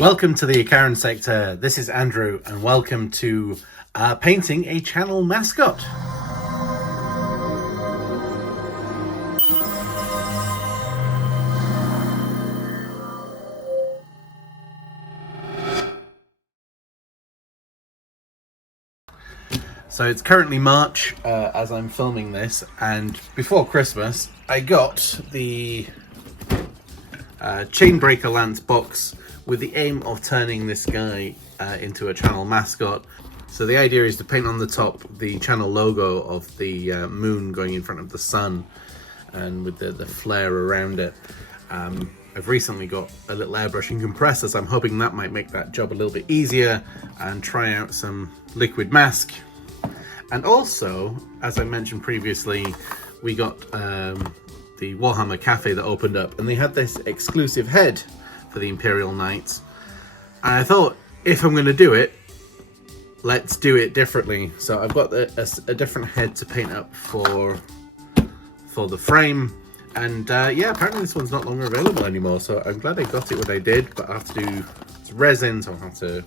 Welcome to the Icaran sector. This is Andrew, and welcome to painting a channel mascot. So it's currently March as I'm filming this, and before Christmas I got the Chainbreaker Lanes box with the aim of turning this guy into a channel mascot. So the idea is to paint on the top the channel logo of the moon going in front of the sun, and with the flare around it. I've recently got a little airbrushing compressor, so I'm hoping that might make that job a little bit easier, and try out some liquid mask. And also, as I mentioned previously, we got the Warhammer Cafe that opened up, and they had this exclusive head for the Imperial Knights. And I thought, if I'm going to do it, let's do it differently. So I've got a different head to paint up for the frame. And yeah, apparently this one's not longer available anymore, so I'm glad I got it when I did, but I have to do it's resin, so I'll have to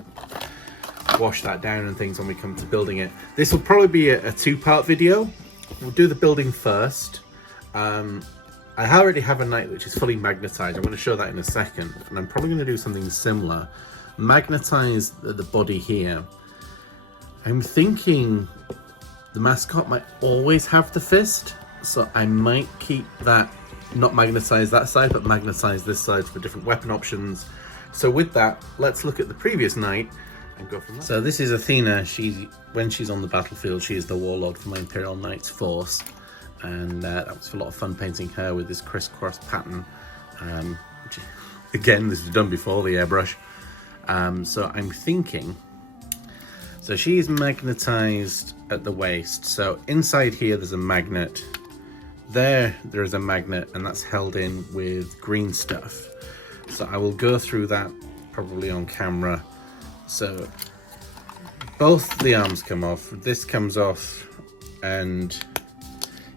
wash that down and things when we come to building it. This will probably be a two-part video. We'll do the building first. I already have a knight which is fully magnetized. I'm going to show that in a second, and I'm probably going to do something similar. Magnetize the body here. I'm thinking the mascot might always have the fist, so I might keep that, not magnetize that side, but magnetize this side for different weapon options. So with that, let's look at the previous knight and go from there. So this is Athena. When she's on the battlefield, she is the warlord for my Imperial Knights force, and that was a lot of fun painting her with this crisscross pattern. Which, again, this was done before the airbrush. So I'm thinking, so she's magnetized at the waist. So inside here, there's a magnet. There's a magnet, and that's held in with green stuff. So I will go through that probably on camera. So both the arms come off, this comes off, and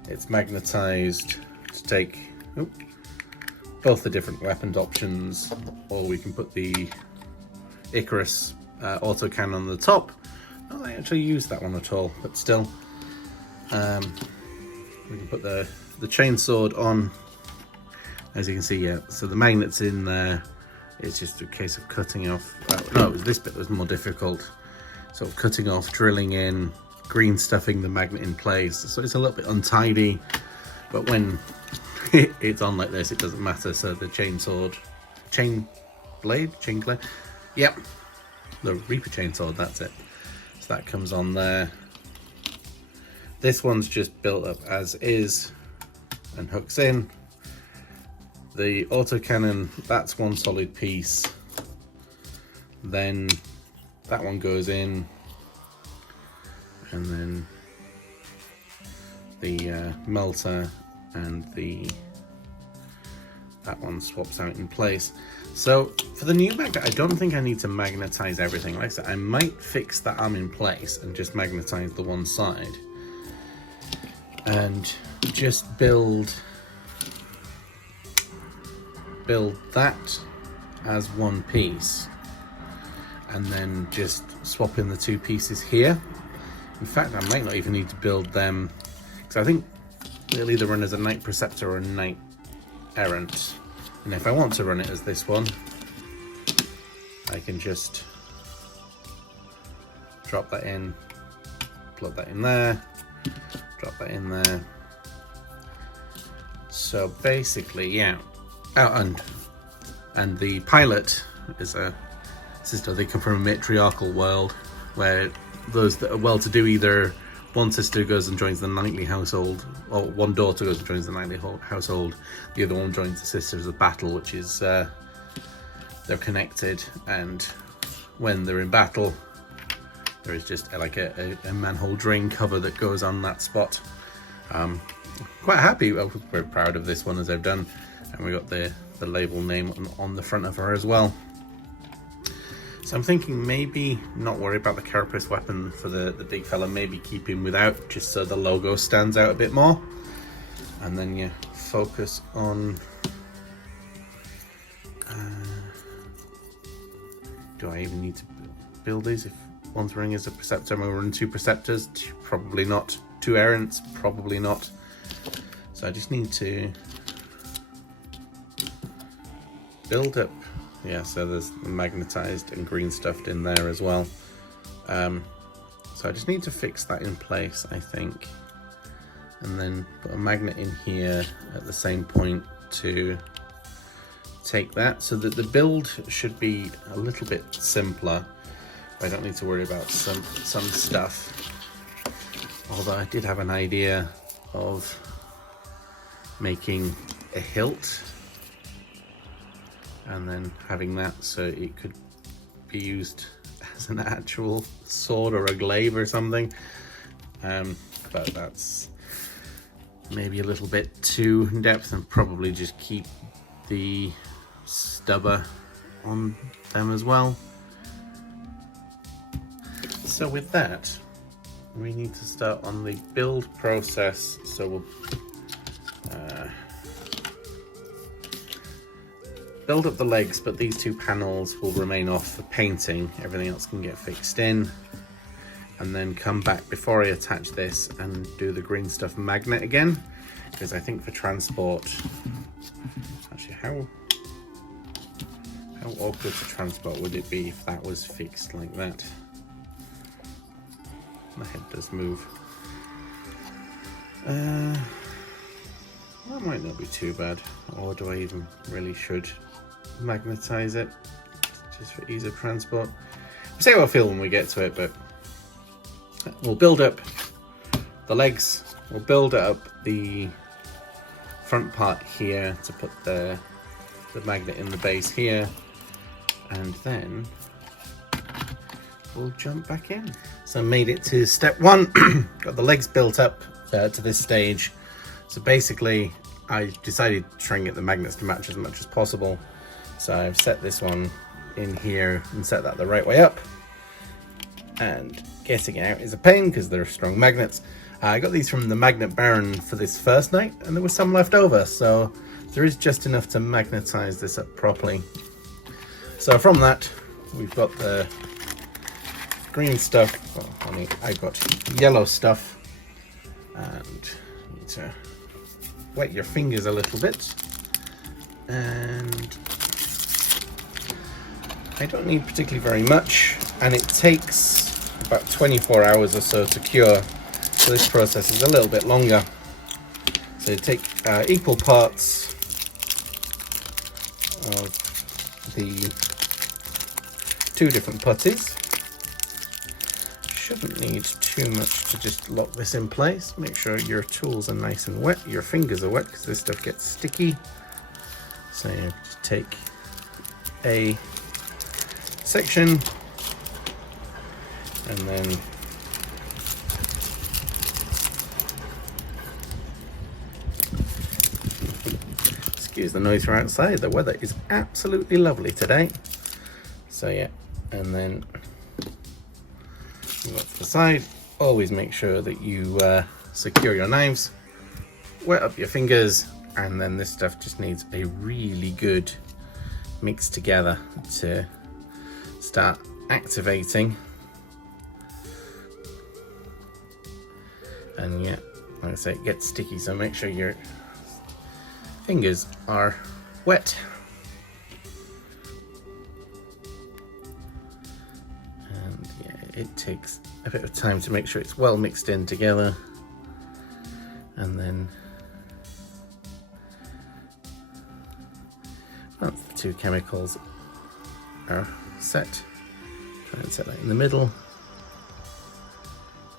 it's magnetized to take both the different weapons options, or we can put the Icaran autocannon on the top. I don't actually use that one at all, but still. We can put the chainsword on, as you can see. Yeah, so the magnet's in there. It's just a case of cutting off. No, it was this bit that was more difficult. Sort of cutting off, drilling in, green stuffing the magnet in place. So it's a little bit untidy, but when it's on like this, it doesn't matter. So the chain blade, yep, the Reaper chainsword, that's it. So that comes on there. This one's just built up as is and hooks in. The autocannon, that's one solid piece. Then that one goes in, and then the melter and that one swaps out in place. So for the new magnet, I don't think I need to magnetize everything. Like I said, I might fix that arm in place and just magnetize the one side, and just build that as one piece, and then just swap in the two pieces here. In fact, I might not even need to build them, because I think they'll either run as a Knight Preceptor or a Knight Errant. And if I want to run it as this one, I can just drop that in, plug that in there, drop that in there. So basically, yeah. Oh, and the pilot is a sister. They come from a matriarchal world where those that are well-to-do, either one sister goes and joins the knightly household, or one daughter goes and joins the knightly household, the other one joins the Sisters of Battle, which is they're connected, and when they're in battle, there is just like a manhole drain cover that goes on that spot. Quite happy. I was very proud of this one as I've done. And we got the label name on the front of her as well. So I'm thinking maybe not worry about the carapace weapon for the big fella, maybe keep him without, just so the logo stands out a bit more. And then you focus on do I even need to build these? If one's running as a preceptor, I'm going to run 2 preceptors. Probably not. 2 errants, probably not. So I just need to build up. Yeah, so there's magnetized and green stuffed in there as well. So I just need to fix that in place, I think. And then put a magnet in here at the same point to take that, so that the build should be a little bit simpler. I don't need to worry about some stuff. Although I did have an idea of making a hilt and then having that so it could be used as an actual sword or a glaive or something. But that's maybe a little bit too in depth, and probably just keep the stubber on them as well. So with that, we need to start on the build process. So we'll build up the legs, but these 2 panels will remain off for painting. Everything else can get fixed in, and then come back before I attach this and do the green stuff magnet again, because I think for transport, actually how awkward to transport would it be if that was fixed like that? My head does move. That might not be too bad. Or do I even really should magnetize it just for ease of transport? We'll see how I feel when we get to it, but we'll build up the legs, we'll build up the front part here to put the magnet in the base here, and then we'll jump back in. So I made it to step 1, got the legs built up to this stage. So basically I decided to try and get the magnets to match as much as possible. So I've set this one in here and set that the right way up. And getting it out is a pain because they're strong magnets. I got these from the Magnet Baron for this first night, and there was some left over. So there is just enough to magnetize this up properly. So from that, we've got the green stuff. Well, I've got yellow stuff, and you need to wet your fingers a little bit. And I don't need particularly very much, and it takes about 24 hours or so to cure. So this process is a little bit longer. So you take equal parts of the 2 different putties. Shouldn't need too much to just lock this in place. Make sure your tools are nice and wet, your fingers are wet because this stuff gets sticky. So you just take a section and then excuse the noise from outside, the weather is absolutely lovely today. So yeah, and then move up to the side. Always make sure that you secure your knives, wet up your fingers, and then this stuff just needs a really good mix together to start activating. And yeah, like I say, it gets sticky, so make sure your fingers are wet. And yeah, it takes a bit of time to make sure it's well mixed in together. And then once the 2 chemicals are set, try and set that in the middle,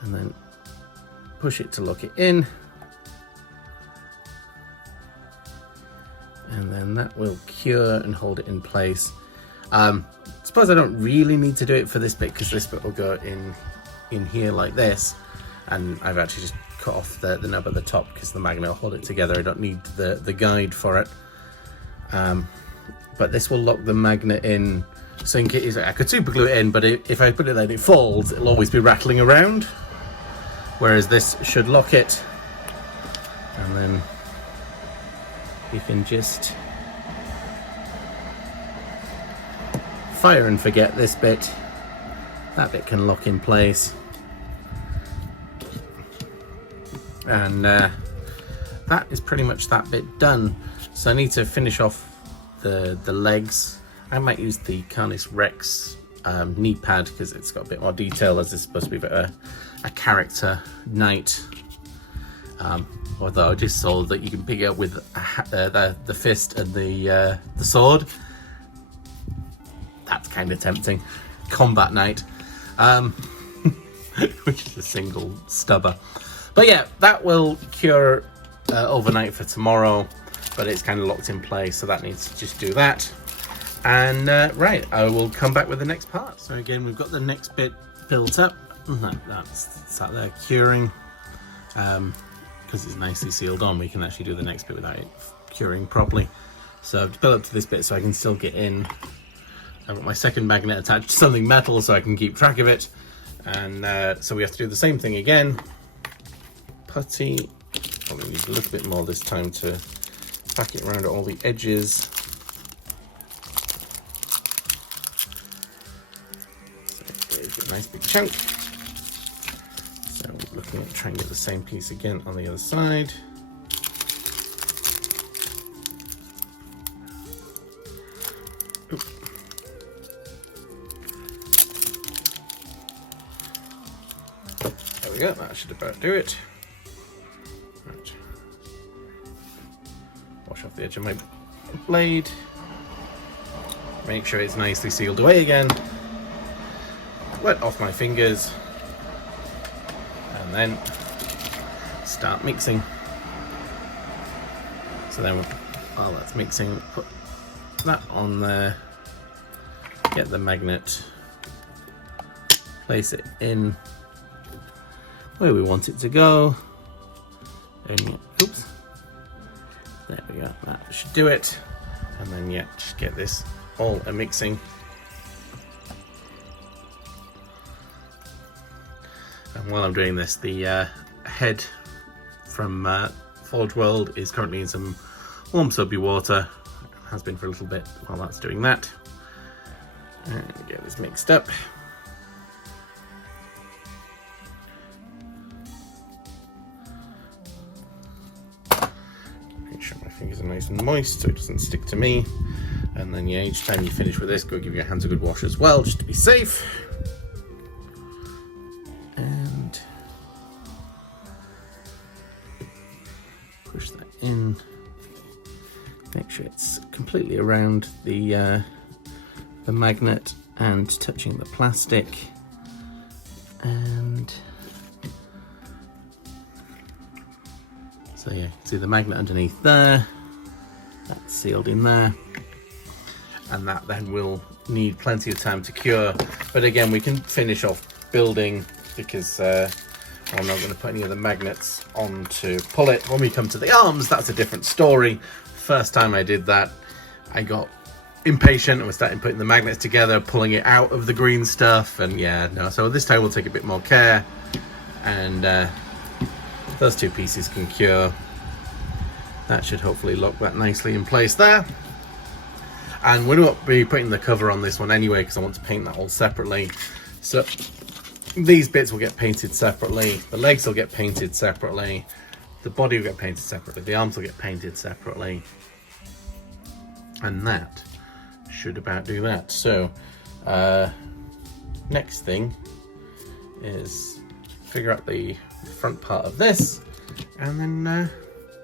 and then push it to lock it in, and then that will cure and hold it in place. Suppose I don't really need to do it for this bit because this bit will go in here like this, and I've actually just cut off the nub at the top because the magnet will hold it together. I don't need the guide for it. But this will lock the magnet in. So in case, I could super glue it in, but if I put it there and it falls, it'll always be rattling around. Whereas this should lock it, and then you can just fire and forget this bit. That bit can lock in place. And that is pretty much that bit done. So I need to finish off the legs. I might use the Carnis Rex knee pad because it's got a bit more detail, as it's supposed to be a bit of a character knight. Although I just saw that you can pick it up with the fist and the sword. That's kind of tempting. Combat knight, which is a single stubber. But yeah, that will cure overnight for tomorrow, but it's kind of locked in place, so that needs to just do that. And right, I will come back with the next part. So again, we've got the next bit built up. That's sat there curing. Because it's nicely sealed on, we can actually do the next bit without it curing properly. So I've built up to this bit so I can still get in. I've got my second magnet attached to something metal so I can keep track of it. And so we have to do the same thing again. Putty, probably need a little bit more this time to pack it around all the edges. So there's a nice big chunk. So we're looking at trying to get the same piece again on the other side. Oop. There we go, that should about do it. Right. Wash off the edge of my blade. Make sure it's nicely sealed away again. Wet off my fingers. And then start mixing. So then while that's mixing, put that on there, get the magnet, place it in where we want it to go, and oops, there we go, that should do it. And then yeah, just get this all a mixing. And while I'm doing this, the head from Forge World is currently in some warm soapy water. It has been for a little bit while that's doing that. And get this mixed up. Make sure my fingers are nice and moist so it doesn't stick to me. And then yeah, each time you finish with this, go give your hands a good wash as well, just to be safe. Push that in, make sure it's completely around the magnet and touching the plastic, and so yeah, see the magnet underneath there, that's sealed in there, and that then will need plenty of time to cure. But again, we can finish off building because I'm not going to put any of the magnets on to pull it. When we come to the arms, that's a different story. First time I did that, I got impatient and was starting putting the magnets together, pulling it out of the green stuff, and yeah, no. So this time we'll take a bit more care, and those two pieces can cure. That should hopefully lock that nicely in place there. And we're not be putting the cover on this one anyway because I want to paint that all separately. So these bits will get painted separately, the legs will get painted separately, the body will get painted separately, the arms will get painted separately, and that should about do that. So next thing is figure out the front part of this, and then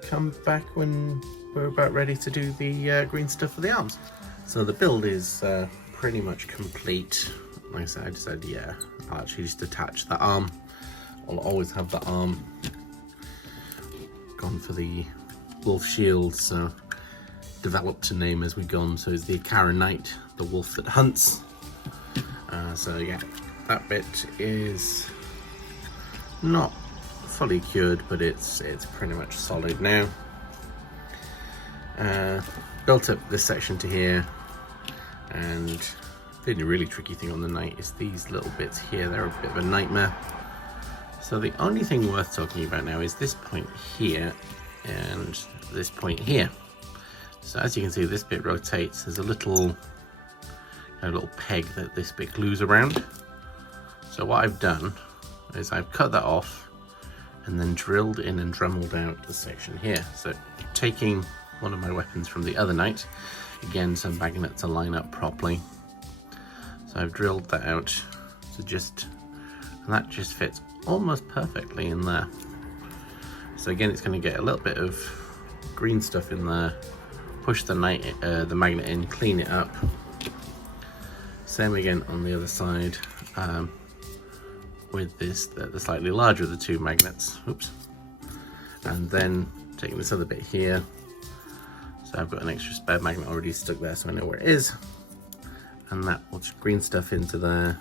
come back when we're about ready to do the green stuff for the arms. So the build is pretty much complete. Like I said, I decided, yeah, I'll actually just attach the arm. I'll always have the arm. Gone for the wolf shield, so developed a name as we've gone. So it's the Icaran Knight, the wolf that hunts. So yeah, that bit is not fully cured, but it's pretty much solid now. Built up this section to here, and the really tricky thing on the knight is these little bits here. They're a bit of a nightmare. So the only thing worth talking about now is this point here and this point here. So as you can see, this bit rotates. There's a little a little peg that this bit glues around. So what I've done is I've cut that off and then drilled in and dremeled out the section here. So taking one of my weapons from the other night, again some magnet to line up properly. So I've drilled that out to and that just fits almost perfectly in there. So again, it's going to get a little bit of green stuff in there, push the magnet in, clean it up. Same again on the other side with this, the slightly larger of the two magnets. Oops. And then taking this other bit here. So I've got an extra spare magnet already stuck there, so I know where it is. And that will just green stuff into there.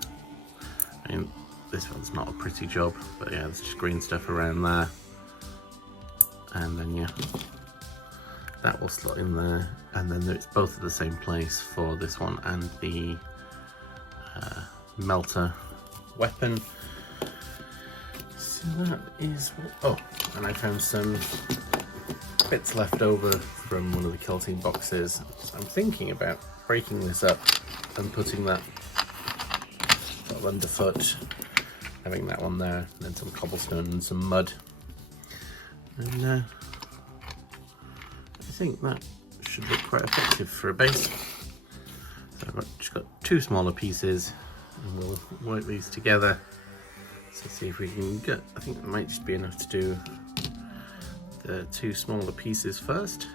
And this one's not a pretty job, but yeah, there's just green stuff around there. And then yeah, that will slot in there. And then it's both at the same place for this one and the melter weapon. So that is what, oh, and I found some bits left over from one of the kill team boxes. So I'm thinking about breaking this up and putting that sort of underfoot, having that one there, and then some cobblestone and some mud. And I think that should look quite effective for a base. So I've just got two smaller pieces and we'll work these together. So see if we can get, I think it might just be enough to do the two smaller pieces first.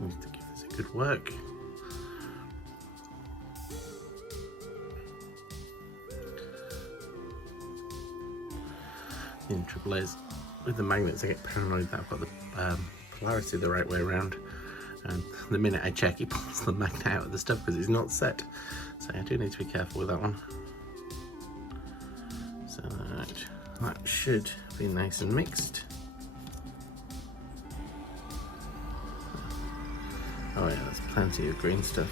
We need to give this a good work. The trouble is, with the magnets I get paranoid that I've got the polarity the right way around, and the minute I check it pulls the magnet out of the stuff because it's not set. So I do need to be careful with that one. So that should be nice and mixed. Oh yeah, there's plenty of green stuff.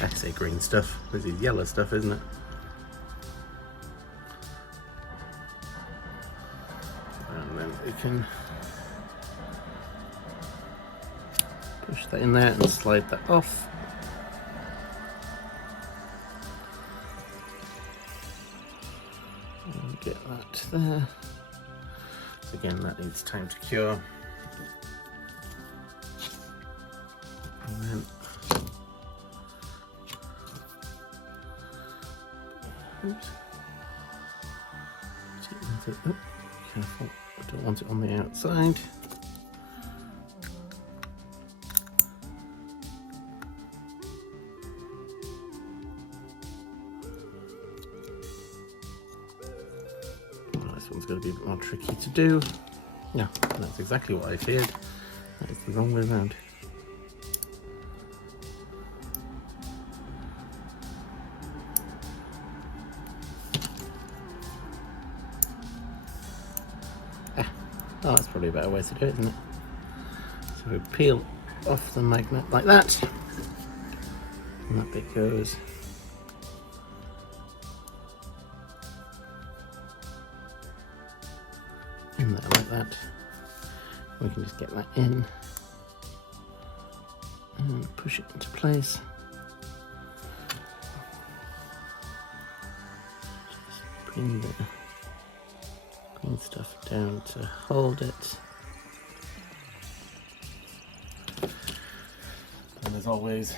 I say green stuff, this is yellow stuff, isn't it? And then we can push that in there and slide that off. And get that there. So again, that needs time to cure. And then oops. Oh, careful, I don't want it on the outside. Well, this one's going to be a bit more tricky to do. Yeah, that's exactly what I feared. That is the wrong way around. Oh, that's probably a better way to do it, isn't it? So we peel off the magnet like that, and that bit goes in there like that. We can just get that in and push it into place. Just bring the green stuff down to hold it. And as always,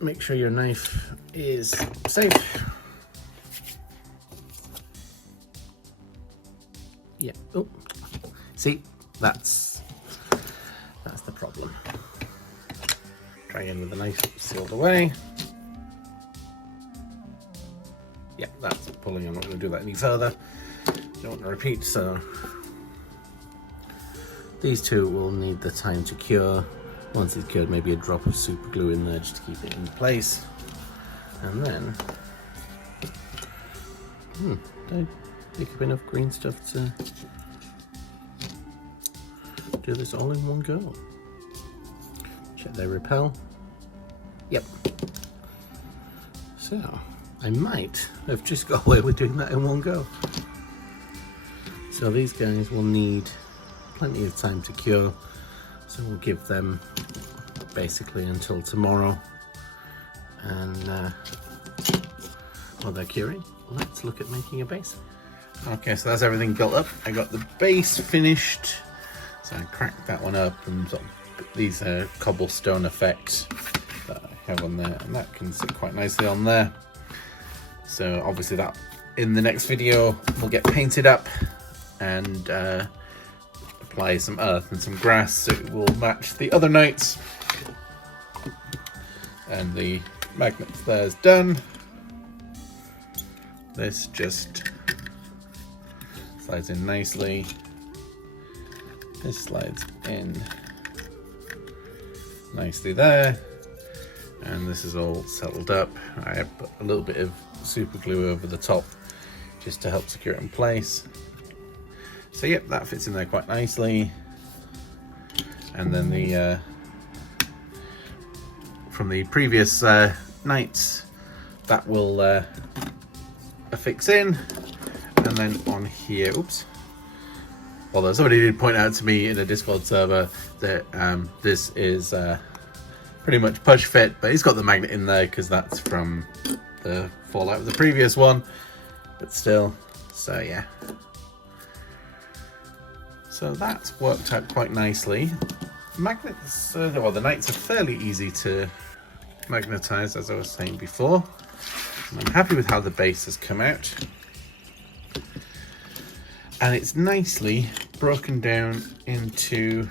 make sure your knife is safe. Yeah. Oh, see, that's the problem. Try again with the knife sealed away. Yeah, that's pulling. I'm not going to do that any further. Don't want to repeat, so these two will need the time to cure. Once it's cured, maybe a drop of super glue in there just to keep it in place. And then did I pick up enough green stuff to do this all in one go? Check they repel. Yep. So I might have just got away with doing that in one go. So these guys will need plenty of time to cure, so we'll give them basically until tomorrow, And while they're curing, let's look at making a base. Okay, so that's everything built up. I got the base finished. So I cracked that one up and sort of these cobblestone effects that I have on there, and that can sit quite nicely on there. So obviously that in the next video will get painted up and apply some earth and some grass so it will match the other knights. And the magnets there's done. This just slides in nicely. This slides in nicely there, and this is all settled up. I have put a little bit of super glue over the top just to help secure it in place. So yep, that fits in there quite nicely. And then the from the previous nights, that will affix in. And then on here, oops, although somebody did point out to me in a Discord server that this is pretty much push fit, but it's got the magnet in there because that's from the fallout of the previous one, but still. So yeah, so that's worked out quite nicely. Magnets, well, the knights are fairly easy to magnetize, as I was saying before. I'm happy with how the base has come out. And it's nicely broken down into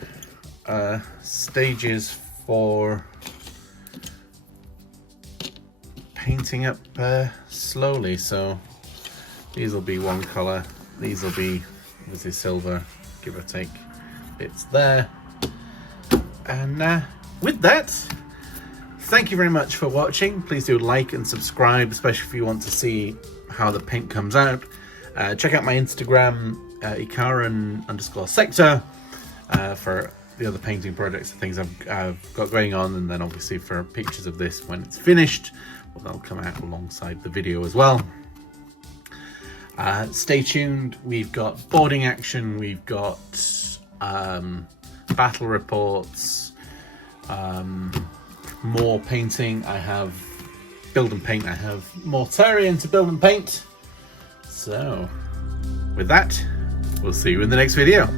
stages for painting up slowly. So these will be one color, these will be obviously silver, give or take bits there. And with that, thank you very much for watching. Please do like and subscribe, especially if you want to see how the paint comes out. Check out my Instagram, Icaran_sector, for the other painting projects and things I've got going on, and then obviously for pictures of this when it's finished, well, they'll come out alongside the video as well. Stay tuned. We've got boarding action, we've got battle reports, more painting. I have build and paint. I have Mortarian to build and paint. So with that, we'll see you in the next video.